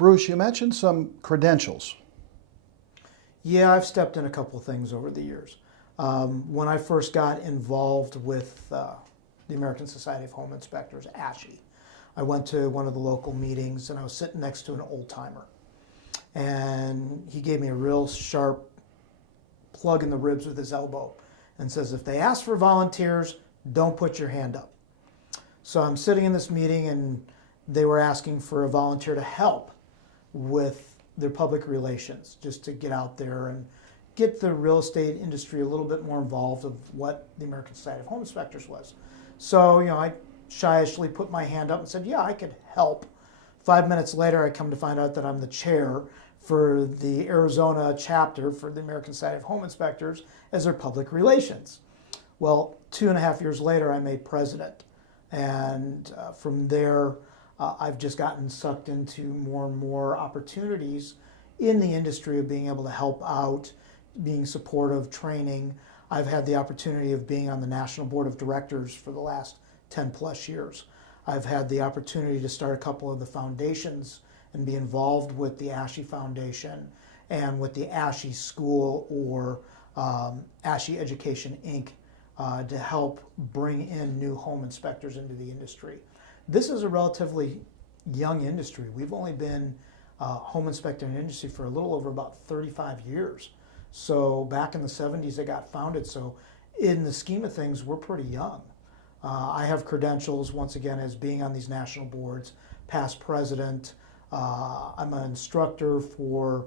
Bruce, you mentioned some credentials. Yeah, I've stepped in a couple of things over the years. When I first got involved with the American Society of Home Inspectors, ASHI, I went to one of the local meetings and I was sitting next to an old timer. And he gave me a real sharp plug in the ribs with his elbow and says, if they ask for volunteers, don't put your hand up. So I'm sitting in this meeting and they were asking for a volunteer to help with their public relations, just to get out there and get the real estate industry a little bit more involved of what the American Society of Home Inspectors was. So, I shyishly put my hand up and said, yeah, I could help. 5 minutes later, I come to find out that I'm the chair for the Arizona chapter for the American Society of Home Inspectors as their public relations. Well, 2.5 years later, I made president. And from there, I've just gotten sucked into more and more opportunities in the industry of being able to help out, being supportive, training. I've had the opportunity of being on the National Board of Directors for the last 10 plus years. I've had the opportunity to start a couple of the foundations and be involved with the ASHI Foundation and with the ASHI School or ASHI Education Inc. To help bring in new home inspectors into the industry. This is a relatively young industry. We've only been home inspecting industry for a little over about 35 years. So back in the 70s it got founded. So in the scheme of things, we're pretty young. I have credentials, once again, as being on these national boards, past president. I'm an instructor for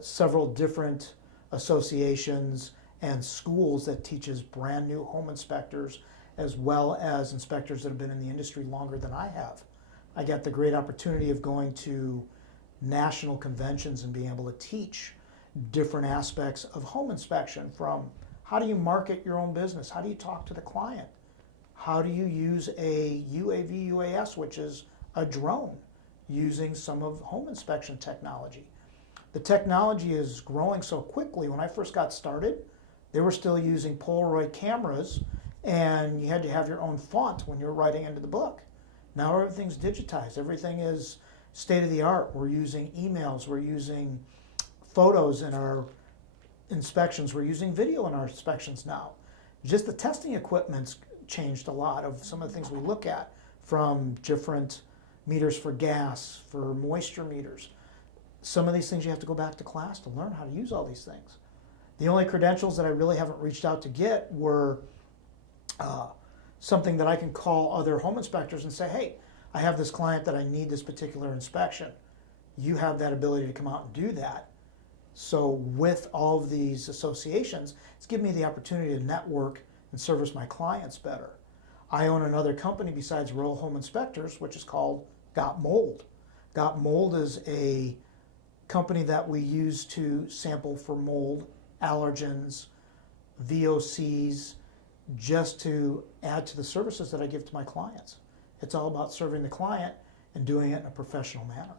several different associations and schools that teaches brand new home inspectors as well as inspectors that have been in the industry longer than I have. I got the great opportunity of going to national conventions and being able to teach different aspects of home inspection, from how do you market your own business, how do you talk to the client, how do you use a UAV UAS, which is a drone, using some of home inspection technology. The technology is growing so quickly. When I first got started, they were still using Polaroid cameras and you had to have your own font when you were writing into the book. Now everything's digitized. Everything is state of the art. We're using emails. We're using photos in our inspections. We're using video in our inspections now. Just the testing equipment's changed a lot of some of the things we look at, from different meters for gas, for moisture meters. Some of these things you have to go back to class to learn how to use all these things. The only credentials that I really haven't reached out to get were something that I can call other home inspectors and say, hey, I have this client that I need this particular inspection. You have that ability to come out and do that. So with all of these associations, it's given me the opportunity to network and service my clients better. I own another company besides Rural Home Inspectors, which is called Got Mold. Got Mold is a company that we use to sample for mold, allergens, VOCs, just to add to the services that I give to my clients. It's all about serving the client and doing it in a professional manner.